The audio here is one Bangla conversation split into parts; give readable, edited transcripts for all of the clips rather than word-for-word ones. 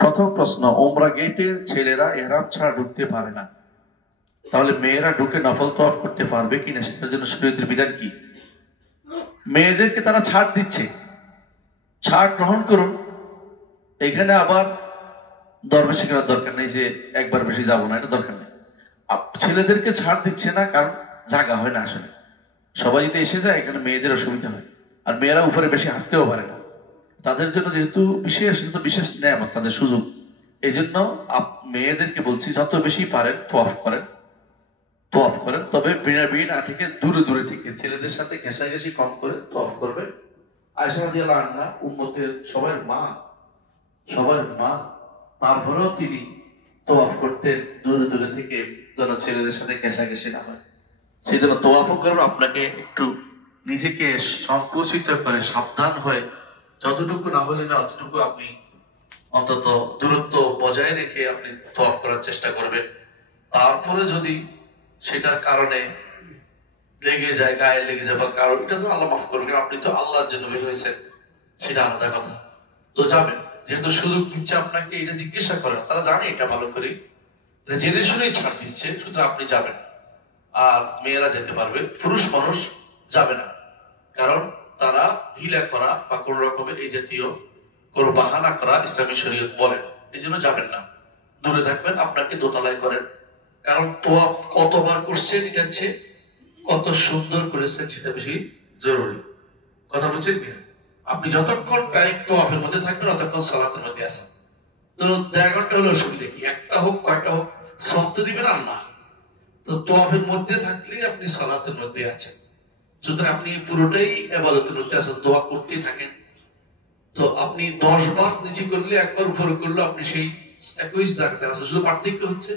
প্রথম প্রশ্ন, ওমরা গেটে ছেলেরা ইহরাম ছাড়া ঢুকতে পারে না, তাহলে মেয়েরা ঢুকে নফল তওয়াফ করতে পারবে কিনা, সেটার জন্য শরীয়তের বিধান কি? মেয়েদেরকে তারা ছাড় দিচ্ছে, ছাড় গ্রহণ করুন। এখানে আবার দরবেশি করার দরকার নেই যে একবার বেশি যাবো না, এটা দরকার নেই। ছেলেদেরকে ছাড় দিচ্ছে না কারণ জায়গা হয় না, আসলে সবাই যদি এসে যায় এখানে মেয়েদের অসুবিধা হয়, আর মেয়েরা উপরে বেশি হাঁটতেও পারে না। তাদের জন্য যেহেতু বিশেষ নেয়ামত, তাদের সুযোগ, এই জন্য মেয়েদেরকে বলছি যত বেশি পারেন তওয়াফ করেন, তবে বিনা না থেকে দূরে দূরে থেকে ছেলেদের সাথে ঘেঁষাঘেঁষি কম করে তওয়াফ করবেন। আয়েশা রাদিয়াল্লাহু আনহা উম্মতের সবার মা, তারপরেও তিনি তওয়াফ করতেন দূরে দূরে থেকে, যেন ছেলেদের সাথে ঘেঁষাঘেঁষি না হয়। সেই জন্য তওয়াফ করবেন, আপনাকে একটু নিজেকে সংকুচিত করে সাবধান হয়ে যতটুকু না হলে না অতটুকু আপনি অন্তত দূরত্ব বজায় রেখে আপনি তওয়াফ করার চেষ্টা করবেন। তারপরে যদি সেটার কারণে লেগে যায়, গায়ে লেগে যায় বা কারণ, এটা তো আল্লাহ মাফ করবেন, আপনি তো আল্লাহর জন্য বের হয়েছেন, সেটা আলাদা কথা। তো যাবেন, যেহেতু সুযোগ দিচ্ছে আপনাকে, এটা জিজ্ঞাসা করেন, তারা জানে এটা ভালো করে, জেনে শুনেই ছাড় দিচ্ছে, সুতরাং আপনি যাবেন। আর মেয়েরা যেতে পারবে, পুরুষ মানুষ যাবে না, কারণ তারা হিলা করা বা কোন রকমের এই জাতীয় কোন বাহানা করা ইসলামী শরীয়ত বলেন, এই জন্য যাবেন না, দূরে থাকবেন। আপনাকে দোতলায় করেন, কারণ তওয়াফ কতবার করছেন এটা হচ্ছে কত সুন্দর করেছেন সেটা বেশি জরুরি। কথা বুঝছেন কিনা? আপনি যতক্ষণ টাইম তওয়াফের মধ্যে থাকবেন ততক্ষণ সালাতের মধ্যে আছেন। তো 1.5 ঘন্টা হলে অসুবিধা কি? একটা হোক কয়টা হোক, সব তো দিবেন আল্লাহ। তো তওয়াফের মধ্যে থাকলেই আপনি সালাতের মধ্যে আছেন, সুতরাং আপনি পুরোটাই ইবাদতের মধ্যে আছেন, দোয়া করতেই থাকেন। তো আপনি 10 বার নিচে করলে, একবার উপরে করলে আপনি সেই একই জায়গাতে আছেন। শুধু পার্থক্য হচ্ছে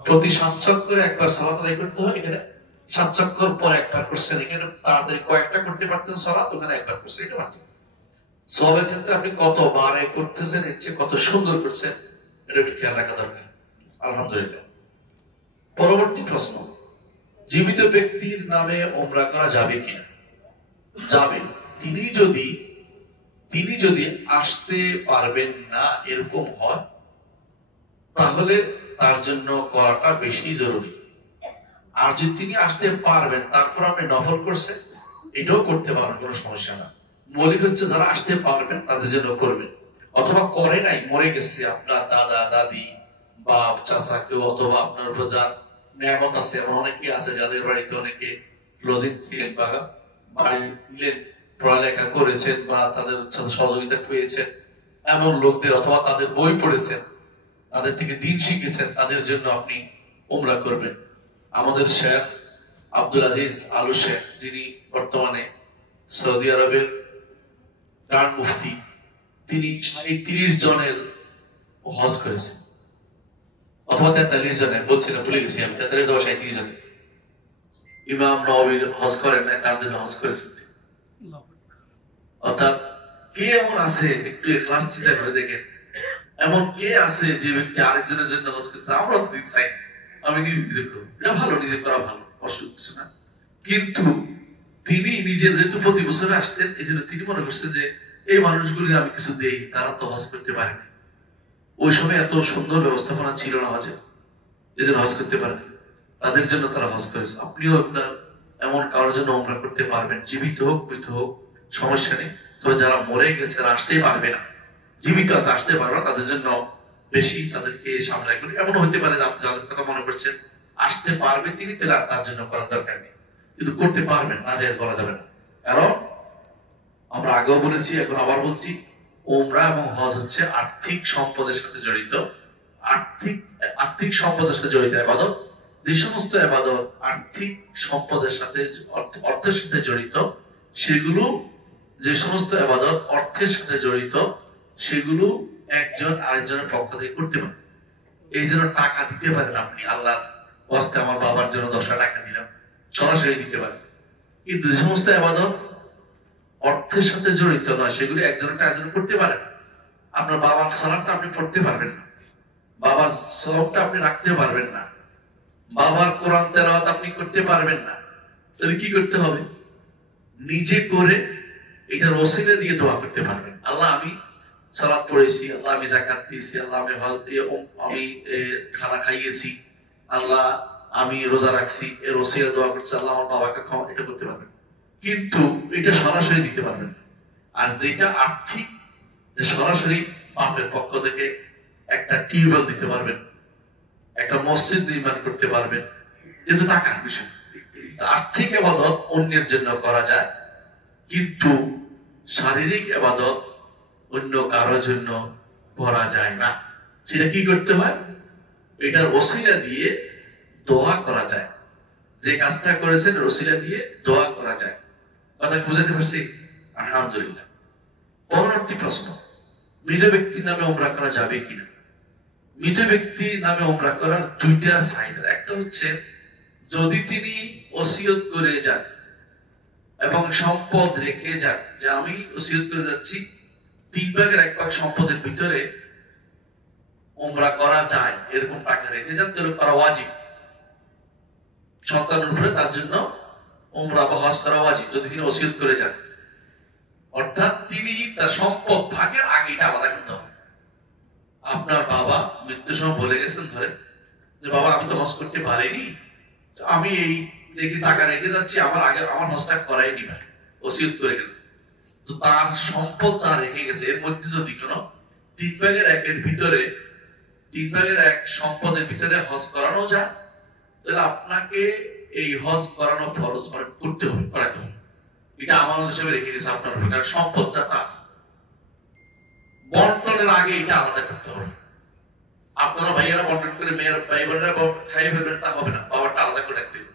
প্রতি 7 চক্করে একবার সালাত আদায় করতে হয়, এখানে 7 চক্কর পর একবার করছেন, এখানে তাড়াতাড়ি কয়েকটা করতে পারতেন সালাত, ওখানে একবার করছেন, এটা পার্থক্য। সবের ক্ষেত্রে আপনি কতবার করতেছেন, এর চেয়ে কত সুন্দর করছেন, এটা একটু খেয়াল রাখা দরকার। আলহামদুলিল্লাহ। পরবর্তী প্রশ্ন, জীবিত ব্যক্তির নামে ওমরা করা যাবে কিনা? যাবে। তিনি যদি আসতে পারবেন না এরকম হয়, তাহলে তার জন্য করাটা বেশি জরুরি। আর যদি তিনি আসতে পারবেন, তারপর আপনি নফল করছেন, এটাও করতে পারবেন, কোনো সমস্যা না। মৌলিক হচ্ছে যারা আসতে পারবেন তাদের জন্য করবেন, অথবা করে নাই, মরে গেছে আপনার দাদা দাদি বাপ চাচা কেউ, অথবা আপনার উপর যার নিয়ামত আছে, এমন অনেকে আছে যাদের বাড়িতে অনেকে লজিং ছিলেন বা বাড়ি ছিলেন, পড়ালেখা করেছেন বা তাদের সহযোগিতা পেয়েছেন এমন লোকদের, অথবা তাদের বই পড়েছেন, তাদের থেকে দিন শিখেছেন, তাদের জন্য আপনি উমরা করবেন। আমাদের শেখ আব্দুল আজিজ আলু শেখ, যিনি বর্তমানে সৌদি আরবের গ্রান্ড মুফতি, তিনি 30 জনের হজ করেছেন, অথবা 43 জনের, বলছি না, ভুলে গেছি আমি, 43 অথবা 37 জনের। ইমাম নওয়াবীর হজ করেন না, তার জন্য হজ করেছেন। অর্থাৎ কে এমন আছে, একটু ইখলাস চিন্তা করে দেখেন, এমন কে আছে যে ব্যক্তি আরেকজনের জন্য হজ করতে? আমরা তো দিতে চাই, আমি নিজে করবো, এটা ভালো, নিজে করা ভালো, অসুখ কিছু না। কিন্তু তিনি নিজে যেহেতু প্রতি বছরে আসতেন, এই জন্য তিনি মনে করছেন যে এই মানুষগুলি আমি কিছু দেই, তারা তো হজ করতে পারেনি, ওই সময় এত সুন্দর ব্যবস্থাপনা ছিল না হজের, এই জন্য হজ করতে পারেনি, তাদের জন্য তারা হজ করেছে। আপনিও আপনার এমন কারোর জন্য উমরা করতে পারবেন, জীবিত হোক মৃত হোক, সমস্যা নেই। তবে যারা মরে গেছে আসতেই পারবে না, জীবিত আছে আসতে পারবে না, তাদের জন্য বেশি তাদেরকে সামনে রাখবেন। এমন হতে পারে যাদের কথা মনে করছেন আসতে পারবে তিনি, তার জন্য করার দরকার নেই, কিন্তু করতে পারবেন, না জায়েজ বলা যাবে না। কারণ আমরা আগেও বলেছি, এখন আবার বলছি, উমরা এবং হজ হচ্ছে আর্থিক সম্পদের সাথে জড়িত, আর্থিক সম্পদের সাথে জড়িত ইবাদত। যে সমস্ত ইবাদত আর্থিক সম্পদের সাথে, অর্থের সাথে জড়িত, সেগুলো, যে সমস্ত ইবাদত অর্থের সাথে জড়িত, সেগুলো একজন আরেকজনের পক্ষ থেকে করতে পারে। এই জন্য টাকা দিতে পারেন আপনি, আল্লাহ ওয়াস্তে আমার বাবার জন্য 10 টাকা দিলাম, সরাসরি দিতে পারেন। কিন্তু যে সমস্ত ইবাদত অর্থের সাথে জড়িত নয়, সেগুলি একজনটা একজন করতে পারে না। আপনার বাবার সালাতটা আপনি পড়তে পারবেন না, বাবার সওয়াবটা আপনি রাখতে পারবেন না, বাবার কোরআন তেলাওয়াত আপনি করতে পারবেন না। তাহলে কি করতে হবে? নিজে করে এটার ওসিলা দিয়ে দোয়া করতে পারবেন, আল্লাহ আমি সালাত পড়েছি, আল্লাহ আমি যাকাত দিয়েছি, আল্লাহ আমি খানা খাইয়েছি, আল্লাহ আমি রোজা রাখছি, এর ওসিলা দোয়া করছি, আল্লাহ আমার বাবাকে ক্ষমা, এটা করতে পারবেন। কিন্তু এটা সরাসরি দিতে পারবেন না। আর যেটা আর্থিক, সরাসরি বাপের পক্ষ থেকে একটা টিউবওয়েল দিতে পারবেন, একটা মসজিদ নির্মাণ করতে পারবেন, যেহেতু টাকার বিষয়। আর্থিক ইবাদত অন্যের জন্য করা যায়, কিন্তু শারীরিক ইবাদত অন্য কারোর জন্য করা যায় না। সেটা কি করতে হয়? এটার ওসিলা দিয়ে দোয়া করা যায়। যে কাজটা করেছেন ওসিলা দিয়ে দোয়া করা যায়। কথা বুঝাতে পারছি? আলহামদুলিল্লাহ। পরবর্তী প্রশ্ন, মৃত ব্যক্তির নামে উমরা করা যাবে কিনা? মৃত ব্যক্তির নামে উমরা করার দুইটা সাইড। একটা হচ্ছে যদি তিনি ওসিয়ত করে যান এবং সম্পদ রেখে যান, যে আমি ওসিয়ত করে যাচ্ছি 3/1 সম্পদের ভিতরে উমরা করা যায়, এরকম টাকা রেখে যান, তাহলে করা ওয়াজিব। সন্তানের উপরে তার জন্য উমরা বা হজ করা ওয়াজিব যদি তিনি ওসিয়ত করে যান। অর্থাৎ তিনি তার সম্পদ ভাগের আগে এটা আলাদা করতে হবে। আপনার বাবা মৃত্যুর সময় বলে গেছেন, ধরেন যে বাবা আমি তো হজ করতে পারিনি, আমি এই দেখি টাকা রেখে যাচ্ছি, আমার আগে আমার হজটা করাই নিবা, ওসিয়ত করে গেল। তো তার সম্পদ যা রেখে গেছে এর মধ্যে যদি কোনো 3/1 ভিতরে 3/1 সম্পদের ভিতরে হজ করানো যায়, তাহলে আপনাকে এই হজ করানো ফরজ মানে করতে হবে, করাতে হবে। এটা আমানত হিসেবে রেখে গেছে আপনার উপর, কারণ সম্পদটা তার। বন্টনের আগে এটা আলাদা করতে হবে। আপনারা ভাইয়ারা বন্টন করে মেয়ের ভাই বোনেরা খাইয়ে ফেলবেন, তা হবে না, বাবারটা আলাদা করে রাখতে হবে।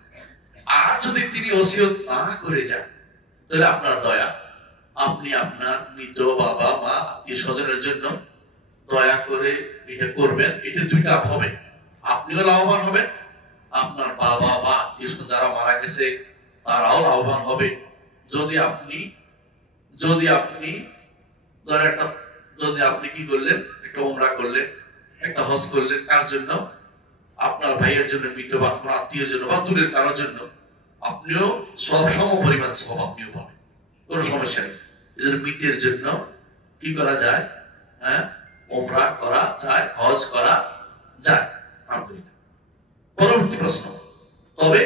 আর যদি তিনি ওসিয়ত না করে যান, তাহলে আপনার দয়া, আপনি আপনার মৃত বাবা মা আত্মীয় স্বজনের জন্য দয়া করে এটা করবেন। এটা দুইটা হবে, আপনিও লাভবান হবেন, আপনার বাবা বা আত্মীয় স্বজন যারা মারা গেছে তারাও লাভবান হবে। যদি আপনি যদি আপনি কি করলেন, একটা উমরা করলেন, একটা হজ করলেন, কার জন্য? আপনার ভাইয়ের জন্য, মৃত বা আপনার আত্মীয়ের জন্য বা দূরের কারোর জন্য, আপনিও সব সম পরিমাণ সব আপনিও পাবেন, কোনো সমস্যা নেই। এই জন্য মৃতের জন্য কি করা যায়? হ্যাঁ, উমরা করা যায়, হজ করা যায়। আলহামদুলিল্লাহ। পরবর্তী প্রশ্ন, তবে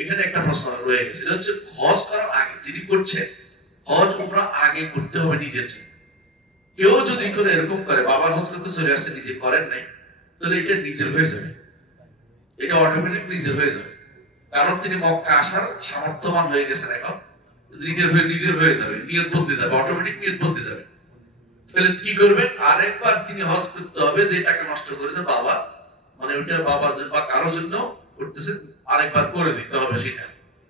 এখানে একটা প্রশ্ন রয়ে গেছে, এটা হচ্ছে হজ করার আগে যিনি করছেন, হজ উমরা আগে করতে হবে নিজের জন্য। কেউ যদি করে এরকম করে, বাবার হজ করতে চলে আসছে, নিজে করেন নাই, তাহলে এটা নিজের হয়ে যাবে, এটা অটোমেটিক নিজের হয়ে যাবে। কারণ তিনি মক্কা আসার সামর্থ্যবান হয়ে গেছেন, এখন নিজের হয়ে যাবে, নিয়ত বদলে যাবে, অটোমেটিক নিয়ত বদলে যাবে। তাহলে কি করবেন? আরেকবার তিনি হজ করতে হবে, যে টাকা নষ্ট করেছে বাবা, মানে ওইটা বাবা বা কারো জন্য করতেছেন, আরেকবার করে দিতে হবে সেটা।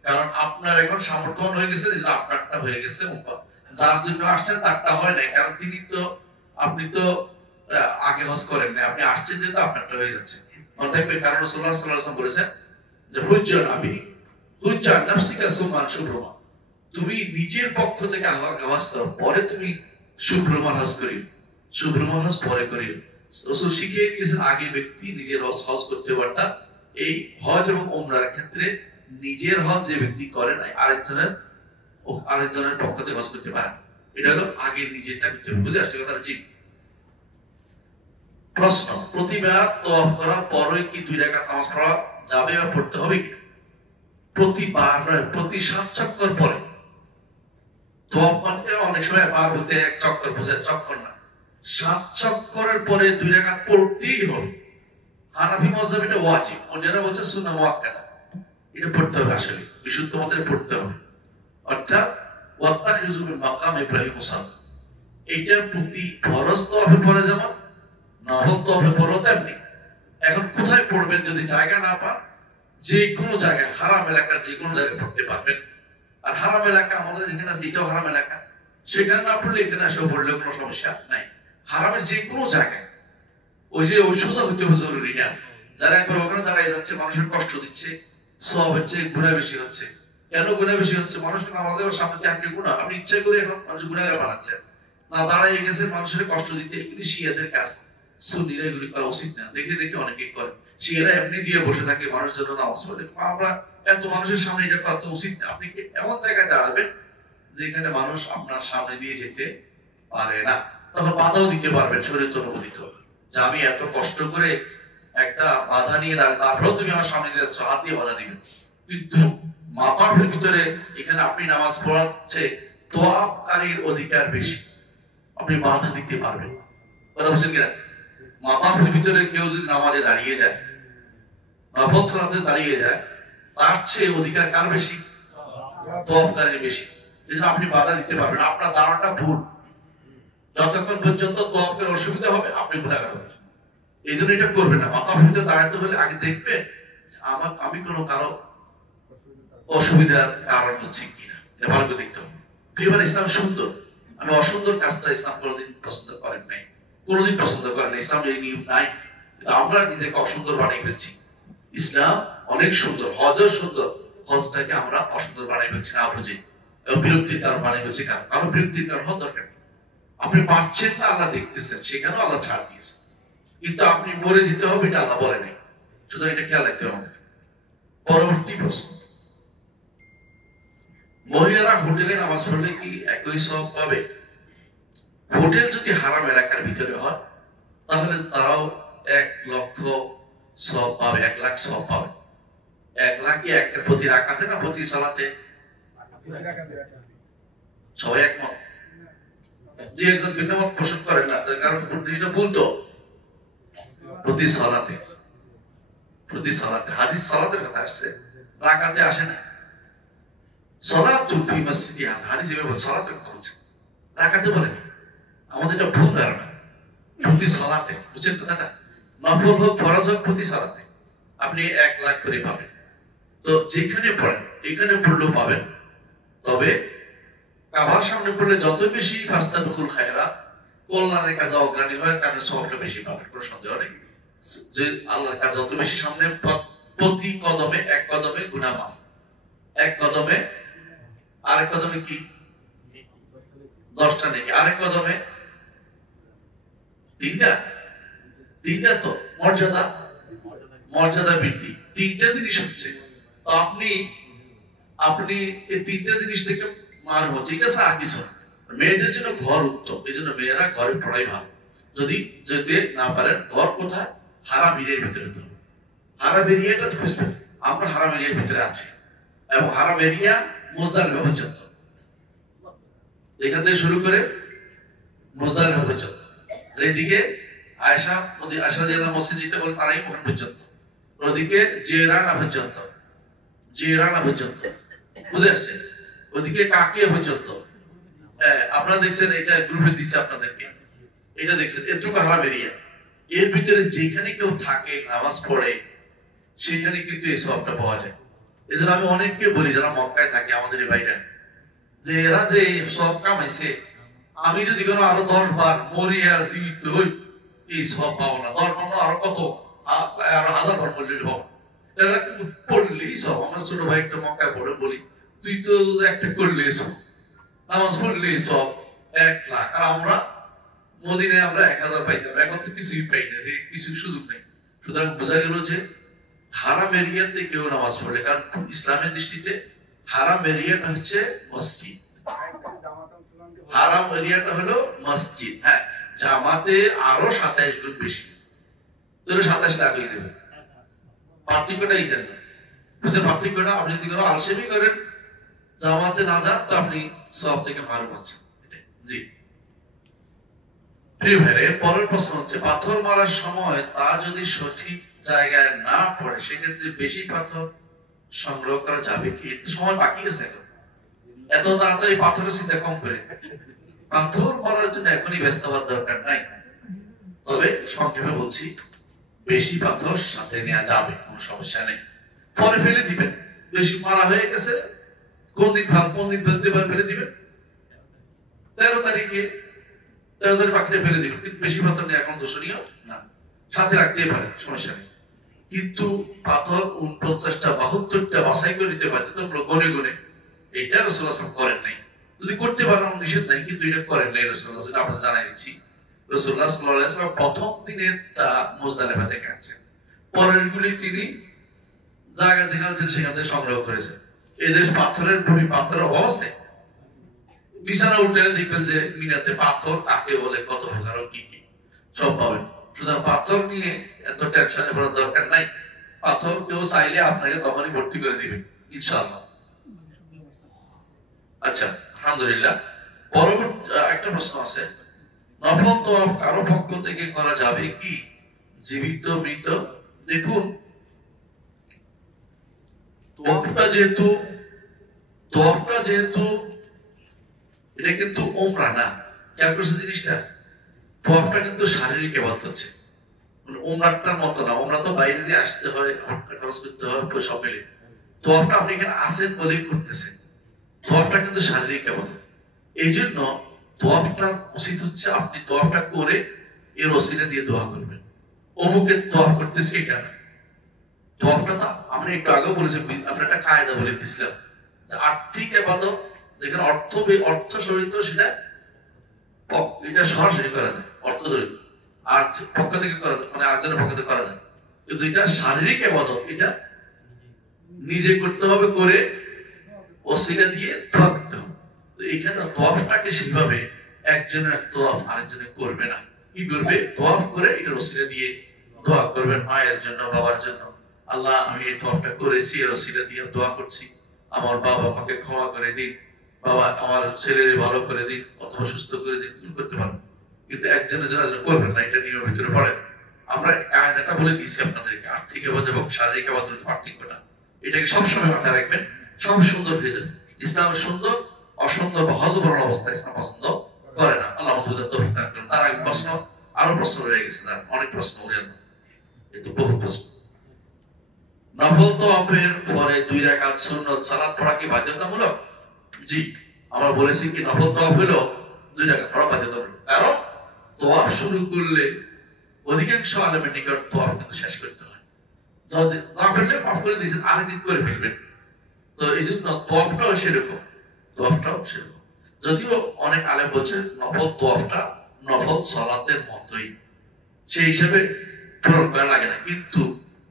কারণ আপনার এখন সামর্থ্যবান হয়ে গেছে, আপনারটা হয়ে গেছে, যার জন্য আসছেন তারটা হয় নাই, কারণ আপনি তো আগে হজ করেন না, আপনি আসছেন যেহেতু আপনারটা হয়ে যাচ্ছে। কারণ রাসূলুল্লাহ সাল্লাল্লাহু আলাইহি ওয়াসাল্লাম বলেছেন যে হুজ্জা নাফসিকা সুমান শুভ্রমা, তুমি নিজের পক্ষ থেকে হজ করো, পরে তুমি শুভ্রমান হজ করিও, শুভ্রমান হজ পরে করিও। রাসূল শিখিয়ে দিয়েছেন আগে ব্যক্তি নিজের হজ করতে পারতা। এই হজ এবং উমরার ক্ষেত্রে নিজের হজ যে ব্যক্তি করে নাই, আরেকজনের পক্ষ থেকে হজ করতে পারে। এটা হলো আগে নিজেরটা করতে হবে। বুঝে আসছে কথাটা? ঠিক। প্রশ্ন, প্রতিবার তওয়াফ করার পরে কি 2 রাকাত নামাজ পড়া যাবে বা পড়তে হবে কি? প্রতিবার নয়, প্রতি 7 চক্কর পরে। তওয়াফ মানে অনেক সময় বার বলতে 1 চক্কর বোঝায়, চক্কর না, 7 চক্করের পরে 2 রাকাত পড়তেই হবে। হানাফি মাযহাব এটা ওয়াজিব, অন্যরা বলছে সুন্নাহ মুআক্কাদা, এটা পড়তে হবে। আসলে বিশুদ্ধ মতে পড়তে হবে। অর্থাৎ ওয়াত্তাখিযু মিন মাকাম ইব্রাহিম মুসাল্লা, এটা প্রতি ফরজ তওয়াফের পরে যেমন নফল তওয়াফের পরেও তেমনি। এখন কোথায় পড়বেন? যদি জায়গা না পান, যে কোনো জায়গায়, হারাম এলাকার যে কোনো জায়গায় পড়তে পারবেন। আর হারাম এলাকা আমাদের যেখানে আছে এটাও হারাম এলাকা, সেখানে না পড়লে এখানে এসে পড়লেও কোনো সমস্যা নাই। হারামের যে কোনো জায়গায়, ওই যে সোজা হইতে হবে জরুরি না। যারা একবার ওখানে দাঁড়ায় যাচ্ছে, মানুষের কষ্ট দিচ্ছে, সওয়াব হচ্ছে, গুনাহ বেশি হচ্ছে। কেন গুনাহ বেশি হচ্ছে? মানুষের নামাজের সামনে আপনি গুনাহ, আপনি ইচ্ছা করে এখন মানুষ গুনাহগার বানাচ্ছেন, না দাঁড়ায় গেছেন মানুষের কষ্ট দিতে। এগুলি শিয়াদের কাজ, সুন্নিরা এগুলি করা উচিত না। দেখে দেখে অনেকে করে, শিয়ারা এমনি দিয়ে বসে থাকে মানুষ জন্য নামাজ পড়ে। আমরা এত মানুষের সামনে এটা করা তো উচিত না। আপনি এমন জায়গায় দাঁড়াবেন যেখানে মানুষ আপনার সামনে দিয়ে যেতে পারে না। তখন বাধাও দিতে পারবেন, শরীয়ত অনুমোদিত যে আমি এত কষ্ট করে একটা বাধা নিয়ে তারপরেও তুমি আমার সামনে যাচ্ছ, হাত দিয়ে বাধা দিবেন। কিন্তু মাতাফের ভিতরে এখানে আপনি নামাজ পড়াচ্ছে, তোয়াবকারীর অধিকার বেশি, আপনি বাধা দিতে পারবেন। কথা বলছেন কিনা? মাতাফের ভিতরে কেউ যদি নামাজে দাঁড়িয়ে যায়, নফল সালাতে দাঁড়িয়ে যায়, তার চেয়ে অধিকার কার বেশি? তোয়াবকারীর বেশি। এই জন্য আপনি বাধা দিতে পারবেন। আপনার ধারণাটা ভুল। যতক্ষণ পর্যন্ত তোয়াবের অসুবিধা হবে আপনি গুনাহগার হবেন। এই জন্য এটা করবেন না। মাতাফের ভিতরে দাঁড়াতে হলে আগে দেখবেন আমি কোনো কারো অসুবিধার কারণ হচ্ছে কিনা, এটা ভালো করে দেখতে হবে। প্রিয়বার, ইসলাম সুন্দর। আমি অসুন্দর কাজটা ইসলাম কোনোদিন পছন্দ করেন নাই, কোনোদিন পছন্দ করেন নাই। ইসলাম এই নিয়ম নাই, কিন্তু আমরা নিজেকে অসুন্দর বানিয়ে ফেলছি। ইসলাম অনেক সুন্দর, হজও সুন্দর, হজটাকে আমরা অসুন্দর বানিয়ে ফেলছি না বুঝে, এবং বিরক্তির কারণ বানিয়ে ফেলছি। কারণ বিরক্তির কারণ হওয়ার দরকার নেই। আপনি পাচ্ছেন না, আল্লাহ দেখতেছেন, সেখানেও আল্লাহ ছাড় দিয়েছে, কিন্তু আপনি মরে যেতে হবে এটা আল্লাহ বলে নাই। সুতরাং এটা খেয়াল রাখতে হবে। পরবর্তী প্রশ্ন, মহিলারা হোটেলে নামাজ পড়লে কি একই সওয়াব পাবে? হোটেল যদি হারাম এলাকার ভিতরে হয় তাহলে তারাও 1 লক্ষ সওয়াব পাবে, 1 লাখ সওয়াব পাবে। 1 লাখ কি একটা প্রতি রাকাতে না প্রতি সালাতে? সবাই একমত? যে একজন ভিন্নমত পোষণ করেন না, তার কারণ জিনিসটা বলতো প্রতি সালাতে, প্রতি সালাতে। হাদিস সালাতের কথা আসছে, রাকাতে আসে না। সালাতুল ফি মসজিদি হাযা, হাদিস এভাবে বলছে, সালাতের কথা বলছে, রাকাতে বলেনি। আমাদের এটা ভুল ধারণা। প্রতি সালাতে, বুঝছেন কথাটা? নফল হোক ফরজ হোক, প্রতি সালাতে আপনি 1 লাখ করে পাবেন। তো যেখানে পড়েন এখানে পড়লেও পাবেন, তবে কাবার সামনে পড়লে যত বেশি ফাস্তাবিকুল খায়রাত, কল্যাণের কাজে অগ্রণী হয়, কারণ সওয়াবটা বেশি পাবেন, কোনো সন্দেহ নেই। যে আল্লাহর কাজ যত বেশি সামনে, প্রতি কদমে 1 কদমে গুনাহ মাফ, 1 কদমে, আরেক কদমে কি 10টা নেই, আরেক কদমে 3টা তো মর্যাদা বৃদ্ধি। 3টা জিনিস হচ্ছে। তো আপনি এই 3টা জিনিস থেকে মার হচ্ছে, ঠিক আছে? আর কিছু মেয়েদের জন্য ঘর উত্তম, এই জন্য মেয়েরা ঘরে পড়াই ভালো। যদি যেতে না পারেন, ঘর কোথায়? হারাম এরিয়ার ভিতরে। তো হারাম এরিয়াটা খুঁজবেন। আমরা হারাম এরিয়ার ভিতরে আছি, এবং হারাম এরিয়া মুজদালিফা পর্যন্ত, এখান থেকে শুরু করে মুজদালিফা পর্যন্ত। এদিকে আয়েশা রাদিয়াল্লাহু মসজিদ যেটা বলে তারাই ওখান পর্যন্ত, ওদিকে জিরানা পর্যন্ত, বুঝে আসছে? ওদিকে কাকিয়া পর্যন্ত। আপনারা দেখছেন, এটা গ্রুপে দিছে আপনাদেরকে, এটা দেখছেন, এটুকু হারাম এরিয়া। এর ভিতরে যেখানে কেউ থাকে, নামাজ পড়ে, সেখানে কিন্তু এই সওয়াবটা পাওয়া যায়। এই জন্য আমি অনেককে বলি যারা মক্কায় থাকে, আমাদের ভাইরা, যে এরা যে সওয়াব কামাইছে, আমি যদি কোনো আরো 10 বার মরি আর জীবিত হই, এই সওয়াব পাবো না। 10 বার আরো কত, আরো 1000 বার মরলে পাবো। এরা কিন্তু পড়লেই সব। আমার ছোট ভাই একটা মক্কায় পড়ে, বলি তুই তো একটা করলে সব, নামাজ পড়লে সব 1 লাখ, আর আমরা মদিনায় আমরা 1000 পাইতাম, এখন তো কিছুই পাই না, কিছু সুযোগ নেই। সুতরাং বোঝা গেল যে হারাম এরিয়াতে কেউ নামাজ পড়লে, কারণ ইসলামের দৃষ্টিতে হারাম এরিয়াটা হচ্ছে মসজিদ, হারাম এরিয়াটা হলো মসজিদ। হ্যাঁ, জামাতে আরো 27 গুণ বেশি, তাহলে 27 লাখ হয়ে যাবে। পার্থক্যটা এই জন্য, বুঝছেন পার্থক্যটা? আপনি যদি কোনো আলসেমি করেন, জামাতে না যান, তো আপনি সওয়াব থেকে ভালো পাচ্ছেন। জি প্রিয় ভাইরে, পরের প্রশ্ন হচ্ছে, পাথর মারার সময় তা যদি সঠিক জায়গায় না পড়ে, সেক্ষেত্রে বেশি পাথর সংগ্রহ করা যাবে কি? একটু সময় বাকি আছে, এত তাড়াতাড়ি পাথরের চিন্তা কম করে। পাথর মারার জন্য এখনই ব্যস্ত হওয়ার দরকার নাই, তবে সংক্ষেপে বলছি, বেশি পাথর সাথে নেওয়া যাবে, কোনো সমস্যা নেই। পরে ফেলে দিবেন, বেশি মারা হয়ে গেছে, কোন দিন ফেলতে পারেন, ফেলে দিবেন 13 তারিখে বাকিটা ফেলে দিবেন। কিন্তু বেশি পাথর নিয়ে এখন দোষণীয় না, সাথে রাখতেই পারে, সমস্যা নেই। কিন্তু পাথর 49টা 72টা বাছাই করে দিতে পারতো তো গনে গনে, এটা রাসূলুল্লাহ সাল্লাল্লাহু আলাইহি ওয়াসাল্লাম করেন নাই। যদি করতে পারেন নিষেধ নাই, কিন্তু এটা করেন নাই রাসূলুল্লাহ, সেটা আপনাদের জানাই দিচ্ছি। রাসূলুল্লাহ সাল্লাল্লাহু আলাইহি ওয়াসাল্লাম প্রথম দিনের তা মুজদালিফা থেকে আনছেন, পরের গুলি তিনি জায়গা যেখানে ছিল সেখান থেকে সংগ্রহ করেছেন। এদেশ পাথরের ভূমি, পাথরের অভাব আছে, বিছানা উঠলে দেখবেন যে মিনাতে পাথর কাকে বলে, কত প্রকার কি কি সব পাবেন। সুতরাং পাথর নিয়ে এত টেনশনে পড়ার দরকার নাই। পাথর কেউ চাইলে আপনাকে তখনই ভর্তি করে দিবে ইনশাআল্লাহ। আচ্ছা, আলহামদুলিল্লাহ। পরবর্তী একটা প্রশ্ন আছে, নফল তওয়াফ কারো পক্ষ থেকে করা যাবে কি, জীবিত মৃত? দেখুন, তওয়াফটা যেহেতু এটা কিন্তু ওমরা না, খেয়াল করছে জিনিসটা? তওয়াফটা কিন্তু শারীরিক ইবাদত হচ্ছে, ওমরাটার মতো না। ওমরা তো বাইরে দিয়ে আসতে হয়, খরচ করতে হয়, সব মিলে। তওয়াফটা আপনি এখানে আসেন বলেই করতেছেন। তওয়াফটা কিন্তু শারীরিক ইবাদত। এই জন্য তওয়াফটা উচিত হচ্ছে আপনি তওয়াফটা করে এর ওসিলা দিয়ে দোয়া করবেন। অমুকে তওয়াফ করতেছে এটা না। তওয়াফটা তো আমরা একটু আগে বলেছি, আপনার একটা কায়দা বলে দিয়েছিলাম, আর্থিক ইবাদত যেখানে অর্থ জড়িত সেটা এটা সরাসরি করা যায়, অর্থ জড়িত আর পক্ষ থেকে করা যায়, মানে আরেকজনের পক্ষ থেকে করা যায়। কিন্তু এটা শারীরিক ইবাদত, এটা নিজে করতে হবে, করে ওসিলা দিয়ে দোয়া করতে হবে। তো এখানে তওয়াফটাকে সেইভাবে একজনের তওয়াফ আরেকজনে করবে না। কি করবে? তওয়াফ করে এটার ওসিলা দিয়ে দোয়া করবেন, মায়ের জন্য, বাবার জন্য। আল্লাহ, আমি এই তওয়াফটা করেছি, এর ওসিলা দিয়ে দোয়া করছি, আমার বাবা মাকে ক্ষমা করে দিন, বাবা আমার ছেলেরে ভালো করে দিন, অথবা সুস্থ করে দিন, করতে পারবেন। কিন্তু একজনের জন্য করবেন না, এটা নিয়মের ভিতরে পড়ে না। আমরা কায়দাটা বলে দিয়েছি আপনাদেরকে, আর্থিক ইবাদত এবং শারীরিক ইবাদতের পার্থক্যটা। এটাকে সবসময় মাথায় রাখবেন, সব সুন্দর হয়ে যাবে। ইসলাম সুন্দর, অসুন্দর বা হযবরল অবস্থায় ইসলাম পছন্দ করে না। আল্লাহ আমাদের বুঝার তৌফিক দান করুন। তার আগে প্রশ্ন, আরো প্রশ্ন রয়ে গেছে, তার অনেক প্রশ্ন, কিন্তু বহু প্রশ্ন। নফল তওয়াফের পরে 2 রাকাত সুন্নত সালাত পড়া কি বাধ্যতামূলক? জি, আমরা বলেছি কি নফল তওয়াফ হলো 2 রাকাত পড়া বাধ্যতামূলক। কারণ তওয়াফ শুরু করলে অধিকাংশ আলেমের নিকট তওয়াফ কিন্তু শেষ করতে হয়। যদি না করলে মাফ করে দিয়েছেন, আরেকদিন করে ফেলবেন। তো এই জন্য তওয়াফটাও সেরকম, যদিও অনেক আলেম বলছে নফল তওয়াফটা নফল সালাতের মতোই, সেই হিসাবে পূরণ করা লাগে না। কিন্তু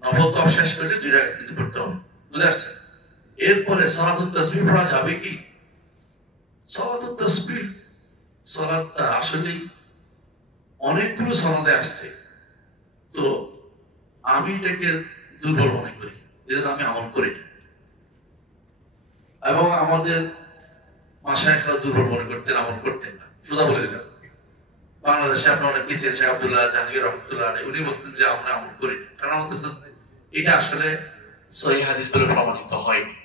নফল তওয়াফ শেষ করলে 2 রাকাত কিন্তু পড়তে হবে, বুঝে আসছে? এরপরে সালাতুত তাসবিহ পড়া যাবে কি? সালাতুত তাসবিহ, সালাতটা আসলে অনেকগুলো সনদে আসছে, তো আমি এটাকে দুর্বল মনে করি, এজন্য আমি আমল করি না। এবং আমাদের মাশায়েখরা দুর্বল মনে করতেন, আমল করতেন না। সোজা বলে দিলাম, বাংলাদেশে আপনার অনেক পিছিয়ে শেখ আব্দুল্লাহ জাহাঙ্গীর রহমতুল্লাহ আলাইহি, উনি বলতেন যে আমরা আমল করি না, কারণ এটা আসলে সহিহ হাদিস বলে প্রমাণিত হয়নি।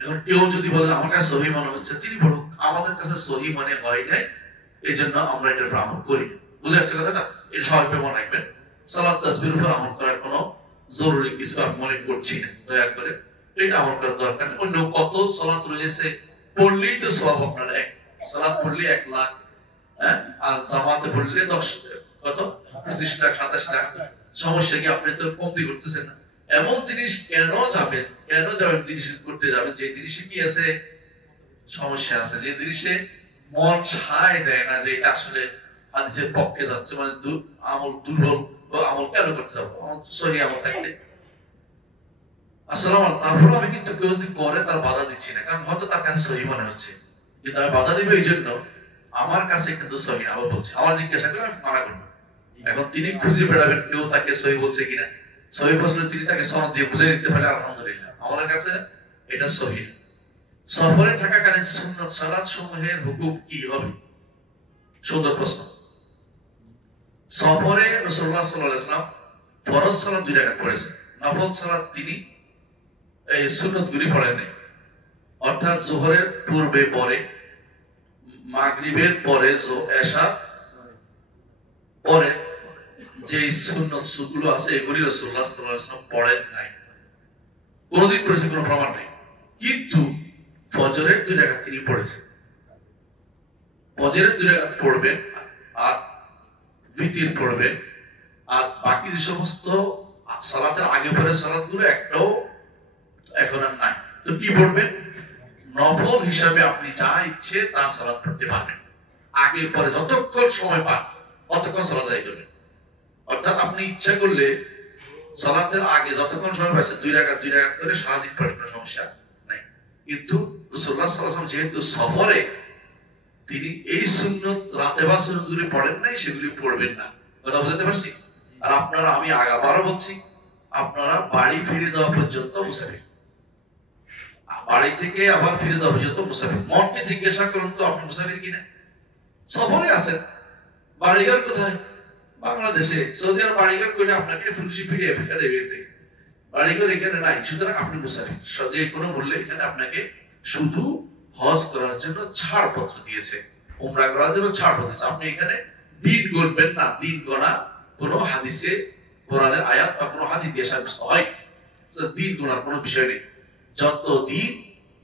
এখন কেউ যদি বলে আমার কাছে সহিহ মনে হচ্ছে, তিনি বলুন আমাদের কাছে সহিহ মনে হয় নাই, এই জন্য আমরা এটার উপর আমল করি না। বুঝে আসছে কথাটা? এটা সবাই মনে রাখবেন। সালাত তাসবিহের উপর আমল করার কোনো জরুরি কিছু আমি মনে করছি না, দয়া করে এটা আমল করার দরকার নেই। অন্য কত সালাত রয়েছে, পড়লেই তো সওয়াব আপনার এক সালাত পড়লে 1 লাখ, হ্যাঁ, আর জামাতে পড়লে 10 কত 25 লাখ 27 লাখ। সমস্যা কি? আপনি তো কমতি করতেছেন না। এমন জিনিস কেন যাবেন জিনিস করতে যাবেন যে জিনিসে কি আছে, সমস্যা আছে, যে জিনিসে মন সায় দেয় না যে এটা আসলে হাদিসের পক্ষে যাচ্ছে, মানে আমল দুর্বল, আমল কেন করতে যাবো, আমল সহিহ আমল থাকতে। আসসালাম, তারপর আমি কিন্তু কেউ যদি করে তার বাধা দিচ্ছি না, কারণ হয়তো তার কাছে সহিহ মনে হচ্ছে, কিন্তু আমি বাধা দিব এই জন্য আমার কাছে কিন্তু সহিহ আবার বলছে, আমার জিজ্ঞাসা করে আমি মানা করবো। এখন তিনি খুঁজে বেড়াবেন কেউ তাকে সহিহ বলছে কিনা, সহিহ বললে তিনি তাকে সনদ দিয়ে বুঝে দিতে পারে, আলহামদুলিল্লাহ আমার কাছে এটা সহিহ। সফরে থাকাকালীন সুন্নত সালাত সমূহের হুকুম কি হবে? সুন্দর প্রশ্ন। সফরে রাসূলুল্লাহ সাল্লাল্লাহু আলাইহি ওয়াসাল্লাম ফরজ সালাত 2 রাকাত পড়েছেন, নফল সালাত তিনি এই সুন্নতগুলি পড়েন নাই। অর্থাৎ যোহরের পূর্বে পরে, মাগরিবের পরে, এশা পরে যে সুন্নত গুলো আছে এগুলি রাসূলুল্লাহ সাল্লাল্লাহু আলাইহি ওয়াসাল্লাম পড়েন নাই, কোনদিন পড়েছে কোনো প্রমাণ নেই। কিন্তু ফজরের 2 রাকাত তিনি পড়েছেন, ফজরের 2 রাকাত পড়বেন আর বিতির পড়বেন, আর বাকি যে সমস্ত সালাতের আগে পরে সালাতগুলো একটাও এখন আর নাই। তো কি পড়বেন? নফল হিসাবে আপনি যা ইচ্ছে তা সালাত পড়তে পারবেন, আগে পরে যতক্ষণ সময় পান ততক্ষণ সালাত আদায় করবেন। অর্থাৎ আপনি ইচ্ছা করলে সালাতের আগে যতক্ষণ সময় পাচ্ছে 2 রাকাত করে সারাদিন পড়ে, কোনো সমস্যা নাই। কিন্তু রাসূলুল্লাহ সাল্লাল্লাহু আলাইহি ওয়াসাল্লাম যেহেতু সফরে তিনি এই সুন্নত রাতে বা সুন্নতগুলি পড়েন নাই, সেগুলি পড়বেন না। কথা বুঝতে পারছি? আর আপনারা, আমি আবারও বলছি, আপনারা বাড়ি ফিরে যাওয়া পর্যন্ত মুসাফির, বাড়ি থেকে আবার ফিরে যাওয়া পর্যন্ত মুসাফির। মনকে জিজ্ঞাসা করুন তো আপনি মুসাফির কিনা? সফরে আছেন, বাড়িঘর কোথায়? বাংলাদেশে। সৌদি আরব বাড়িঘর করলে আপনাকে পুলিশি ফিরিয়ে ফেলে দেবে, বাড়িঘর এখানে নাই, সুতরাং আপনি মুসাফির। যে কোনো মূল্যে এখানে আপনাকে শুধু হজ করার জন্য ছাড়পত্র দিয়েছে, উমরা করার জন্য ছাড়পত্র দিয়েছে। আপনি এখানে দিন গণবেন না, দিন গণা কোনো হাদিসে কোরআনের আয়াত বা কোনো হাদিস দিয়ে সাব্যস্ত হয়, দিন গণার কোনো বিষয় নেই। যত দিন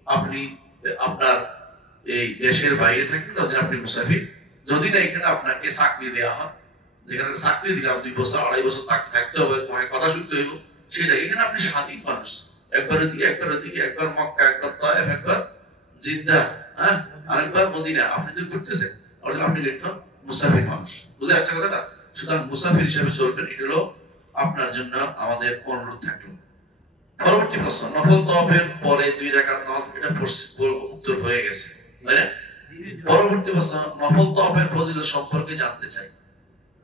আপনি আপনার এই দেশের বাইরে থাকবেন আপনি মুসাফির। যদি না এখানে আপনাকে চাকরি দেওয়া হয়, যেখানে চাকরি দিলাম 2 বছর 2.5 বছর থাকতে হবে, কথা শুনতে হইব, সেটা এখানে আপনি স্বাধীন মানুষ। একবার ওদিকে, একবার ওদিকে, একবার মক্কা, একবার তায়েফ, একবার জিদ্দা, হ্যাঁ, আরেকবার মদিনা, আপনি তো ঘুরতেছেন, অর্থাৎ আপনি একজন মুসাফির মানুষ। বুঝে আসছে কথাটা? সুতরাং মুসাফির হিসেবে চলবেন, এটা হলো আপনার জন্য আমাদের অনুরোধ থাকলো। পরবর্তী প্রশ্ন, নফল তওয়াফের পরে 2 রাকাত নামাজ, এটা উত্তর হয়ে গেছে, তাই না? পরবর্তী প্রশ্ন, নফল তওয়াফের ফজিলত সম্পর্কে জানতে চাই।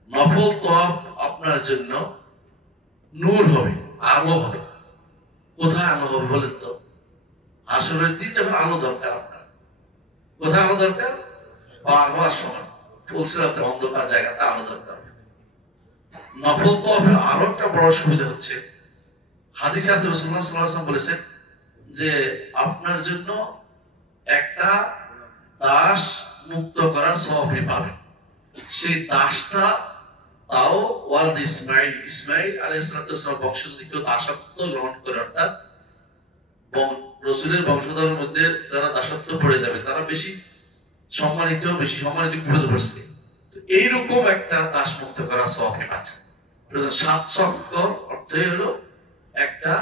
নফল তওয়াফ আপনার জন্য নূর হবে, আলো হবে। কোথায় আলো হবে বলেন তো? আসলে দিন যখন আলো দরকার আপনার, কোথায় আলো দরকার? পার হওয়ার সময় ফুলসিরাতের অন্ধকার জায়গাতে আলো দরকার। নফল তওয়াফের আরো একটা বড় সুবিধা হচ্ছে, হাদিসে আছে রাসূলুল্লাহ সাল্লাল্লাহু আলাইহি ওয়াসাল্লাম বলেছেন যে আপনার জন্য একটা দাস মুক্ত করার সওয়াব পাবেন। সেই দাসটা তাও ওয়ালদ ইসমাইল, ইসমাইল আলাইহিস সালাম বংশ যদি কেউ দাসত্ব গ্রহণ করে, অর্থাৎ রাসূলের বংশধরের মধ্যে যারা দাসত্ব পড়ে যাবে তারা বেশি সম্মানিত বিপদে পড়ছে। তো এইরকম একটা দাস মুক্ত করার সওয়াব পাচ্ছেন। 700 অর্থই হলো একটা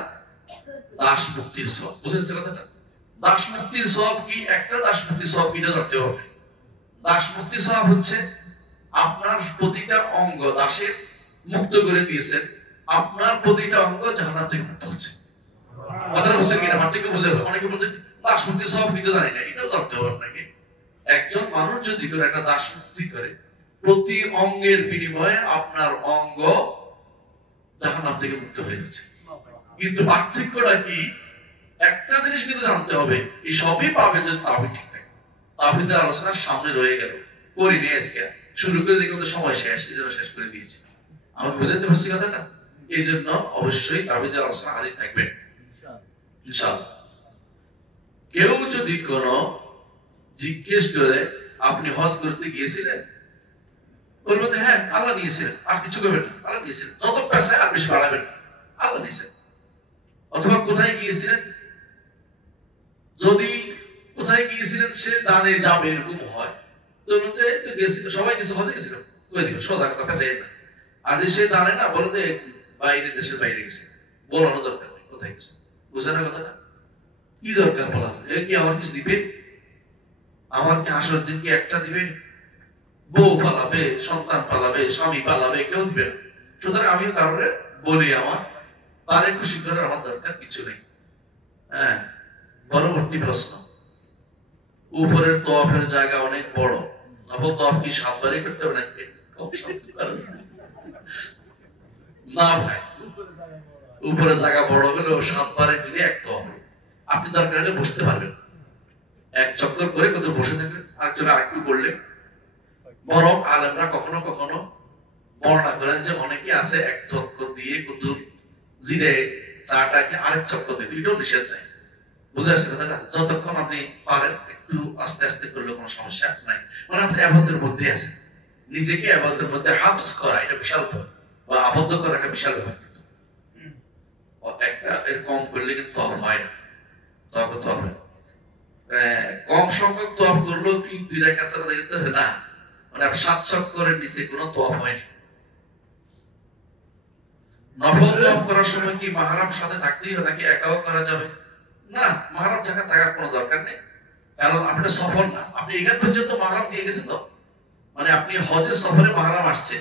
দাস মুক্তির সওয়াব। বুঝেছেন কথাটা? দাস মুক্তির সওয়াব কি? একটা দাস মুক্তির সওয়াব কি জানতে হবে। দাস মুক্তির সওয়াব হচ্ছে আপনার প্রতিটা অঙ্গ দাসের মুক্ত করে দিয়েছেন, আপনার প্রতিটা অঙ্গ জাহান্নাম থেকে মুক্ত হচ্ছে। কথাটা বুঝছেন কিনা? আমার থেকে বুঝে অনেকে বলতে দাস মুক্তির সওয়াব কি জানি না, এটাও জানতে হবে আপনাকে। একজন মানুষ যদি করে একটা দাস মুক্তি করে, প্রতি অঙ্গের বিনিময়ে আপনার অঙ্গ জাহান্নাম থেকে মুক্ত হয়ে যাচ্ছে। কিন্তু পার্থক্যটা কি? একটা জিনিস কিন্তু জানতে হবে, এই সবই পাবেন যদি তাওহীদ ঠিক থাকে। তাওহীদের আলোচনা সামনে রয়ে গেল, করিনি আজকে, শুরু করে দেখলাম তো সময় শেষ, এই জন্য শেষ করে দিয়েছি। আমি বুঝতে পারছি কথাটা? এই জন্য অবশ্যই তাওহীদের আলোচনা হাজির থাকবেন ইনশাআল্লাহ। কেউ যদি কোনো জিজ্ঞেস করে আপনি হজ করতে গিয়েছিলেন, বলবেন হ্যাঁ আল্লাহ নিয়েছিলেন, আর কিছু করবেন না, আল্লাহ নিয়েছিলেন, যত পয়সা আর বেশি বাড়াবেন না, আল্লাহ নিয়েছেন। অথবা কোথায় গিয়েছিলেন, যদি কোথায় গিয়েছিলেন সে জানে যাবে, এরকম হয়, সবাই কিছু হজে গেছিল, কই দিবে সোজা কথা পেঁচাই না। আর যে সে জানে না, বলে যে বাইরে, দেশের বাইরে গেছে, বলানো দরকার নেই কোথায় গেছে। বুঝে না কথাটা? কি দরকার বলার? এ কি আমার কিছু দিবে? আমার কি হাসর দিন কি একটা দিবে? বউ পালাবে, সন্তান পালাবে, স্বামী পালাবে, কেউ দিবে না। সুতরাং আমিও কারণে বলি, আমার তারে খুশি করার আমার দরকার কিছু নেই। হ্যাঁ। পরবর্তী প্রশ্ন, উপরের তওয়াফের জায়গা অনেক বড়, নফল তওয়াফ কি 7 বারই করতে হবে নাকি? না ভাই, উপরের জায়গা বড় হলেও 7 বারে মিলে এক তওয়াফ। আপনি দরকার হলে বসতে পারবেন, এক চক্কর করে কত বসে থাকলেন, আরেকজন আরেকটু করলেন। বরং আলেমরা কখনো কখনো বর্ণনা করেন যে অনেকে আছে এক চক্কর দিয়ে কত জিরে চাটাকে আরেক চক্কর দিতে, এটাও নিষেধ নেই। বুঝে আসছে কথাটা? যতক্ষণ আপনি পারেন একটু আস্তে আস্তে করলে কোনো সমস্যা নাই। মানে আপনি ইবাদতের মধ্যে আছেন, নিজেকে ইবাদতের মধ্যে হাবস করা এটা বিশাল ব্যাপার, বা আবদ্ধ করা একটা বিশাল ব্যাপার। কিন্তু একটা এর কম করলে কিন্তু তওয়াফ হয় না। তবে কম সংখ্যক তওয়াফ করলেও কি 2 রাকাত ছাড়া দেখতে হবে না, মানে 7 চক্করের নিচে কোনো তওয়াফ হয়নি। নফল তওয়াফ করার সময় কি মাহরাম সাথে থাকতেই হয় নাকি একাও করা যাবে? না, মাহরাম থাকার কোনো দরকার নেই, কারণ আপনি সফর না, আপনি এখান পর্যন্ত মাহরাম দিয়ে গেছেন। তো মানে আপনি হজে সফরে মাহরাম আসছে,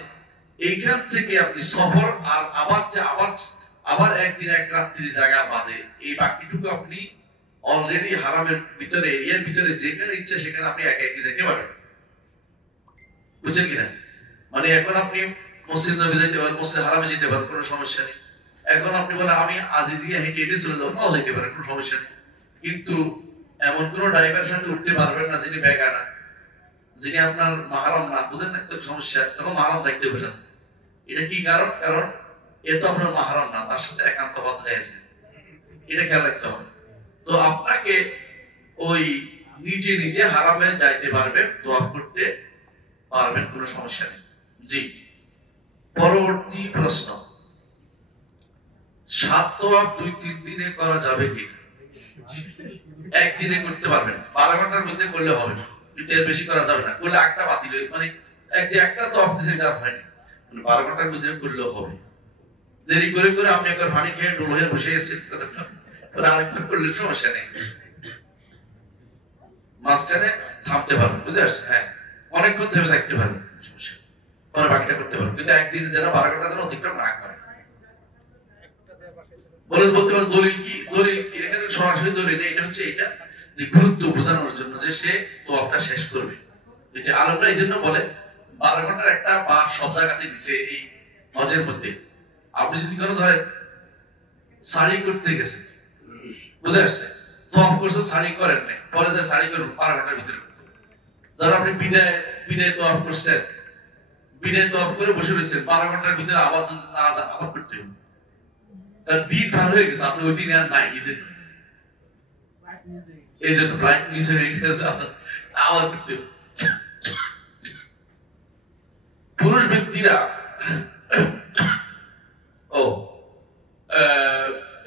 এইখান থেকে আপনি সফর আর আবার একদিন এক রাত্রি জায়গা বাদে এই বাকিটুকু আপনি অলরেডি হারামের ভিতরে, এরিয়ার ভিতরে যেখানে ইচ্ছা সেখানে আপনি একে একে যেতে পারেন। বুঝছেন কিনা? মানে এখন আপনি মসজিদ নবী যেতে পারেন, মসজিদ হারামে যেতে পারেন, কোনো সমস্যা নেই। এখন আপনি বলেন আমি আজিজিয়া হেঁটে হেঁটে চলে যাবো, তাও যেতে পারেন, কোনো সমস্যা নেই। কিন্তু এমন কোন ড্রাইভারের সাথে উঠতে পারবেন না যিনি বেগানা, যিনি আপনার মাহারাম না, বুঝেন না? তো সমস্যা, তখন মাহারাম থাকতে হবে সাথে। এটা কি কারণ? কারণ এ তো আপনার মাহারাম না, তার সাথে একান্ত হতে চাইছে, এটা খেয়াল রাখতে হবে। তো আপনাকে ওই নিজে নিজে হারামে যাইতে পারবেন, তোয়াফ করতে পারবেন, কোনো সমস্যা নেই। জি, পরবর্তী প্রশ্ন, 7 তোয়াফ 2-3 দিনে করা যাবে কি? একদিনে করতে পারবেন, 12 ঘন্টার মধ্যে করলে হবে, কিন্তু এর বেশি করা যাবে না। করলে একটা বাতিল হয়, মানে একটা তোয়াফ দিছে এটা হয়নি, 12 ঘন্টার মধ্যে করলেও হবে। দেরি করে করে আপনি একবার পানি খেয়ে ডোল হয়ে বসে গেছেন, আরেকবার করলে সমস্যা নেই, মাঝখানে থামতে পারবেন, বুঝে আসছে? হ্যাঁ, অনেকক্ষণ থেমে থাকতে পারবেন, সমস্যা, পরে বাকিটা করতে পারবেন, কিন্তু একদিন যেন 12 ঘন্টা যেন অতিক্রম না করে। বলতে পারেন দলিল কি? দলিল এখানে সরাসরি দলিল নেই, এটা হচ্ছে এটা যে গুরুত্ব বোঝানোর জন্য যে সে তোয়াফটা শেষ করবে। এটা আলমরা এই জন্য বলে 12 ঘন্টার একটা বাস সব জায়গাতে দিছে এই হজের মধ্যে। আপনি যদি কোনো ধরেন সাড়ি করতে গেছেন, বুঝে আসছে, তোয়াফ করছেন, সাড়ি করেন নাই, পরে যে সাড়ি করবেন 12 ঘন্টার ভিতরে করতে হবে। ধর আপনি বিদায় তোয়াফ করছেন, বিদায় তোয়াফ করে বসে রয়েছেন, 12 ঘন্টার ভিতরে আবার যদি না যান আবার করতে হবে, দিন পার হয়ে গেছে, আপনি ওই দিনে আর নাই, এই জন্য ব্লাইন্ড মিস হয়ে গেছে, আবার করতে হবে। পুরুষ ব্যক্তিরা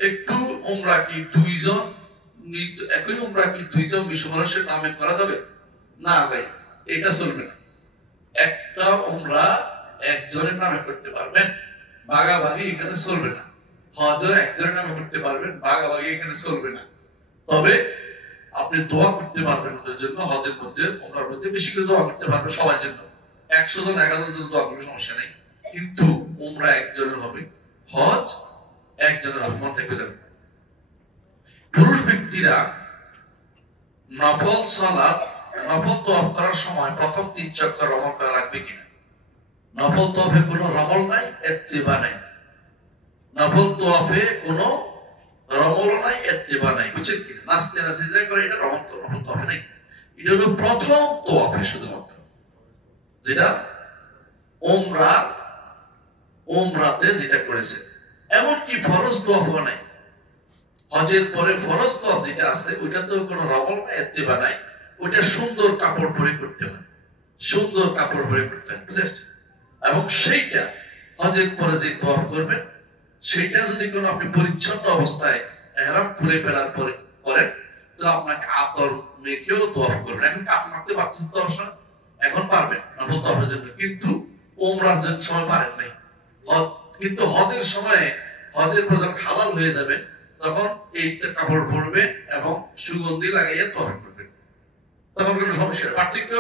একটু উমরা কি দুইজন একই উমরা কি দুইজন বিশ্ব মানুষের নামে করা যাবে? না ভাই, এটা চলবে না। একটা উমরা একজনের নামে করতে পারবেন, ভাগাভাগি এখানে চলবে না। হজও একজনের নামে করতে পারবেন, ভাগাভাগি এখানে চলবে না। তবে আপনি দোয়া করতে পারবেন ওদের জন্য, হজের মধ্যে উমরার মধ্যে বেশি করে দোয়া করতে পারবেন সবার জন্য, 100 জন 1000 জন দোয়া করবে, সমস্যা নেই। কিন্তু উমরা একজনের হবে, হজ একজনের হবে, মনে থাকবে যাবে। পুরুষ ব্যক্তিরা নফল সালাত, নফল তোয়াফ করার সময় প্রথম 3 চক্কর রমল করা লাগবে কিনা? নফল তোয়াফে কোনো রমল নাই, ইত্তিবা নাই। নফল তোয়াফে কোনো রমল নাই, ইত্তিবা নাই, বুঝছেন কিনা? নাচতে নাচতে করে এটা রমল তোয়াফে নাই। এটা হলো প্রথম তোয়াফে শুধুমাত্র, যেটা উমরাতে যেটা করেছে। এমনকি ফরজ তোয়াফ নাই, হজের পরে ফরজ তোয়াফ যেটা আছে ওইটা তো কোনো রমল নাই, ইত্তিবা নাই। ওইটা সুন্দর কাপড় পরে করতে হয়, সুন্দর কাপড় পরে করতে হয়, বুঝে আসছে? এবং সেইটা হজের পরে যে তোয়াফ করবেন, সেটা যদি কোনো আপনি পরিচ্ছন্ন অবস্থায় ইহরাম খুলে ফেলার পরে করেন, তাহলে আপনাকে আতর মেখেও তোয়াফ করবেন। এখন কাপড় মাখতে পারছেন তো অবশ্য, এখন পারবেন নফল তোয়াফের জন্য, কিন্তু উমরার জন্য সময় পারেন নাই। কিন্তু হজের সময়ে, হজের পর যখন হালাল হয়ে যাবেন, তখন এই কাপড় পরবে এবং সুগন্ধি লাগাইয়া তোয়াফ করবেন, তখন কোনো সমস্যা। পার্থক্য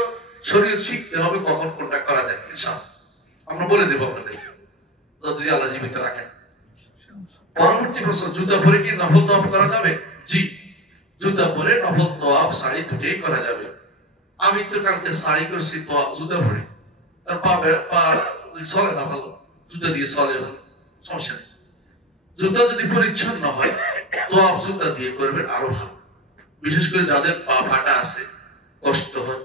শরীয়ত শিখতে হবে কখন কোনটা করা যায়, ইনশাআল্লাহ আমরা বলে দেবো আপনাদের, যদি আল্লাহ জীবিত রাখেন। পরবর্তী প্রশ্ন, জুতা পরে কি নফল তোয়াফ করা যাবে? জি, জুতা পরে নফল তোয়াফ শাড়ি দুটেই করা যাবে। আমি তো কালকে শাড়ি করছি তোয়াফ জুতা পরে, তার পা চলে না ভালো, জুতা দিয়ে চলে ভালো, সমস্যা নেই। জুতা যদি পরিচ্ছন্ন হয়, তোয়াফ জুতা দিয়ে করবেন আরো ভালো। বিশেষ করে যাদের পা ফাটা আছে, কষ্ট হয়,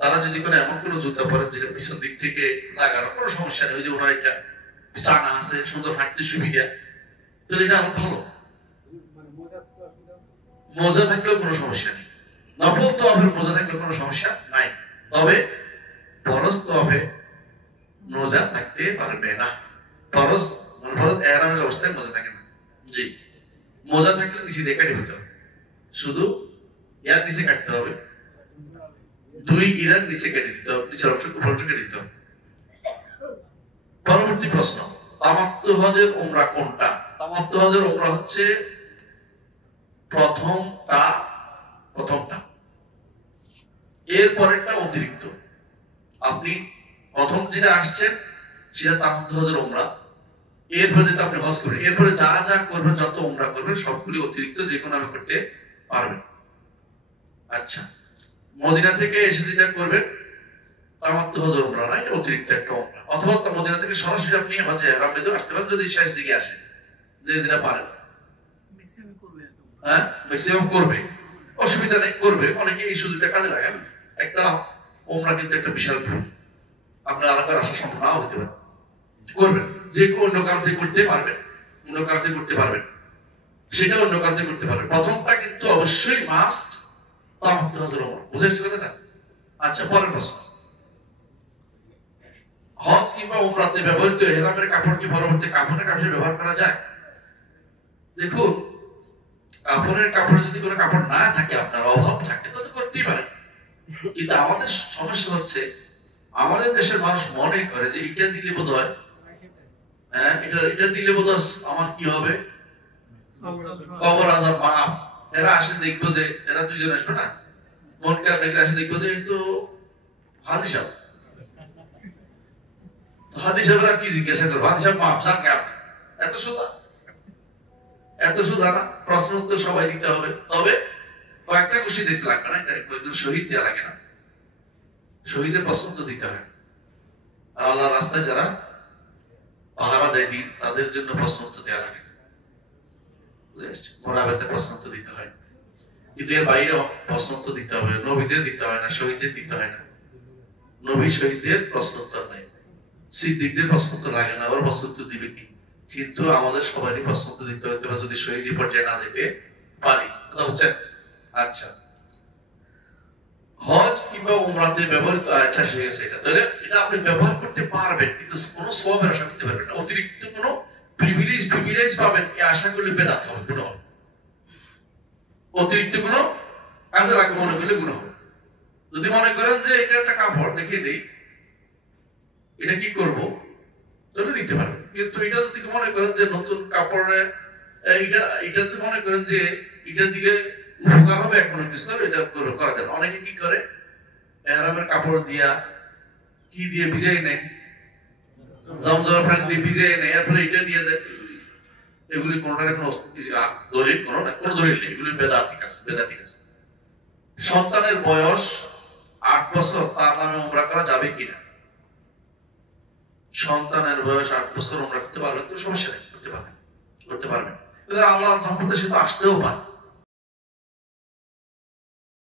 তারা যদি কোনো এমন কোনো জুতা পরেন যেটা পিছন দিক থেকে লাগানো, কোনো সমস্যা নেই। ওই যে ওনার একটা চানা আছে, সুন্দর হাঁটতে সুবিধা, তাহলে এটা আরো ভালো। মোজা থাকলেও কোনো সমস্যা নেই, নফল তোয়াফের মোজা থাকলেও কোনো সমস্যা নাই। তবে ফরজ তোয়াফে মোজা থাকতে পারবে না। ফরজ ইহরামের অবস্থায় মোজা থাকে না। জি, মোজা থাকলে নিচে দিয়ে কাটে দিতে হবে, শুধু ইয়ার নিচে কাটতে হবে, 2 গিরার নিচে কেটে দিতে হবে, নিচের অংশ উপর অংশ কেটে দিতে হবে। পরবর্তী প্রশ্ন, তামাত্তু হজের উমরা কোনটা? তামাত্তু হজের উমরা হচ্ছে প্রথমটা, এর পরেরটা অতিরিক্ত। আপনি প্রথম যেটা আসছেন সেটা তামাত্তু হজের উমরা, এরপরে যেটা আপনি হজ করবেন, এরপরে যা যা করবেন, যত উমরা করবেন সবগুলি অতিরিক্ত, যে কোনো আমি করতে পারবেন। আচ্ছা, মদিনা থেকে এসে যেটা করবেন তামাত্তু হজ উমরা না, এটা অতিরিক্ত একটা উমরা। অথবা মদিনা থেকে সরাসরি আপনি হজে ইহরাম বেঁধে আসতে পারেন যদি শেষ দিকে আসেন, যে দিনে পারেন। হ্যাঁ, ম্যাক্সিমাম করবে, অসুবিধা নেই, করবে। অনেকে এই সুযোগটা কাজে লাগান। একটা উমরা কিন্তু একটা বিশাল ভুল, আপনার আলাদা আশা সম্ভব নাও হতে পারে, করবেন। যে অন্য কাজে করতে পারবেন, অন্য কাজে করতে পারবেন, সেটা অন্য কাজে করতে পারবেন। প্রথমটা কিন্তু অবশ্যই মাস্ট তামাত্তু হজের উমরা। বুঝে আসছে কথাটা? আচ্ছা, পরের প্রশ্ন, হজ কিংবা উমরাতে ব্যবহৃত ইহরামের কাপড় কি পরবর্তী কাফনের কাপড়ে ব্যবহার করা যায়? দেখুন, কাপড়ের কাপড়ে যদি কোনো কাপড় না থাকে, আপনার অভাব থাকে, তাহলে করতেই পারেন। কিন্তু আমাদের সমস্যা হচ্ছে, আমাদের দেশের মানুষ মনে করে যে এটা দিলে বোধ হয়, হ্যাঁ, এটা দিলে বোধ হয় আমার কি হবে, কবর আযাব মাফ। এরা আসে দেখবো যে, এরা দুজন আসবে না, মন খারাপ রেখে আসে দেখবো যে এই তো হাজি সাহেব, হাজি সাহেবের আর কি জিজ্ঞাসা করবো, হাজি সাহেব মাফ জান আপনি। এত সোজা, এত সোজা না? প্রশ্ন উত্তর সবাই দিতে হবে, তবে কয়েকটা গোষ্ঠী দিতে লাগবে না, এটা একজন শহীদ দেওয়া লাগে না, শহীদের প্রশ্ন উত্তর দিতে হয়। আর আল্লাহর রাস্তায় যারা পাহারা দেয় দিন, তাদের জন্য প্রশ্ন উত্তর দেওয়া লাগে না, মোনাজাতে প্রশ্ন উত্তর দিতে হয়। কিন্তু এর বাইরেও প্রশ্ন উত্তর দিতে হবে, নবীদের দিতে হয় না, শহীদদের দিতে হয় না। নবী শহীদদের প্রশ্ন উত্তর দেয়, সিদ্দিকদের প্রশ্ন উত্তর লাগে না, ওর প্রশ্ন উত্তর দিবে কি? কিন্তু আমাদের সবারই প্রশ্ন উত্তর দিতে হতে পারে যদি শহীদ পর্যায়ে না যেতে পারি। কথা হচ্ছে? আচ্ছা, হজ কিংবা উমরাতে ব্যবহৃত, আচ্ছা হয়ে গেছে এটা, তাহলে এটা আপনি ব্যবহার করতে পারবেন, কিন্তু কোনো সওয়াবের আশা করতে পারবেন না। অতিরিক্ত কোনো প্রিভিলেজ পাবেন এই আশা করলে বেদাত হবে, গুনাহ হবে। অতিরিক্ত কোনো কাজে লাগবে মনে করলে গুনাহ হবে। যদি মনে করেন যে এটা একটা কাপড় দেখিয়ে দেই, এটা কি করব, তাহলে দিতে পারবেন। কিন্তু এটা যদি মনে করেন যে নতুন কাপড়ে, এটা যদি মনে করেন যে এটা দিলে উপকার হবে, এখন কিছু এটা করা যাবে। অনেকে কি করে, ইহরামের কাপড় দিয়া কি দিয়ে ভিজিয়ে নেয়, জমজম পানি দিয়ে ভিজিয়ে নেয়, এরপরে এটা দিয়ে দেয়। এগুলি কোনটার কোনো দলিল, কোনো দলিল নেই, এগুলি বেদাতি কাজ, বেদাতি কাজ। সন্তানের বয়স 8 বছর, তার নামে উমরা করা যাবে কিনা? সন্তানের বয়স 8 বছর উমরা করতে পারবেন তো সমস্যা নেই, করতে পারবেন, করতে পারবেন। আল্লাহর রহমতে সে তো আসতেও পারে।